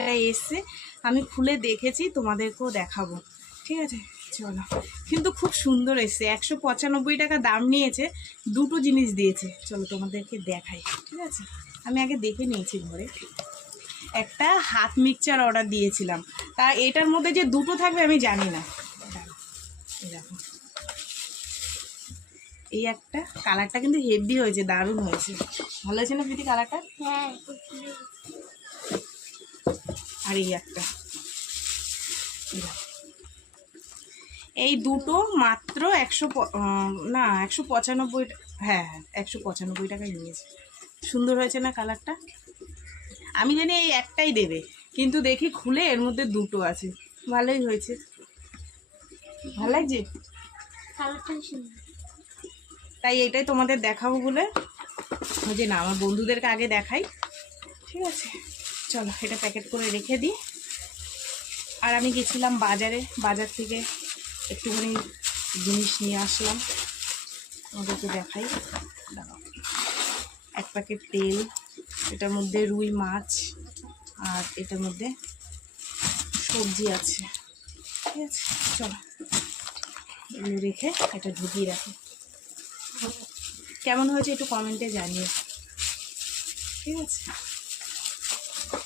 একটা এসছে, আমি খুলে দেখেছি, তোমাদেরকেও দেখাবো। ঠিক আছে, চলো। কিন্তু খুব সুন্দর এসছে, 195 টাকা দাম নিয়েছে, দুটো জিনিস দিয়েছে। চলো তোমাদেরকে দেখাই। ঠিক আছে, আমি আগে দেখে নিয়েছি ঘরে। একটা হাত মিক্সচার অর্ডার দিয়েছিলাম, তা এটার মধ্যে যে দুটো থাকবে আমি জানি না। দেখো, এই একটা কালারটা কিন্তু হেভি হয়েছে, দারুণ হয়েছে। ভালো হয়েছে না প্রীতি কালারটা? হ্যাঁ। আর এই একটা, এই দুটো মাত্র 195, হ্যাঁ হ্যাঁ 195 টাকায় নিয়েছে। সুন্দর হয়েছে না কালারটা? আমি জানি এই একটাই দেবে, কিন্তু দেখি খুলে এর মধ্যে দুটো আছে। ভালোই হয়েছে, ভালো লাগছে। তাই এটাই তোমাদের দেখাবো বলে, ওই যে না, আমার বন্ধুদেরকে আগে দেখাই। ঠিক আছে, চলো এটা প্যাকেট করে রেখে দিই। আর আমি গেছিলাম বাজারে, বাজার থেকে একটুখানি জিনিস নিয়ে আসলাম, ওদেরকে দেখাই। এক প্যাকেট তেল, এটার মধ্যে রুই মাছ, আর এটার মধ্যে সবজি আছে। ঠিক আছে, চলো এগুলো রেখে এটা ঢুকিয়ে রাখি। কেমন হয়েছে একটু কমেন্টে জানিও। ঠিক আছে।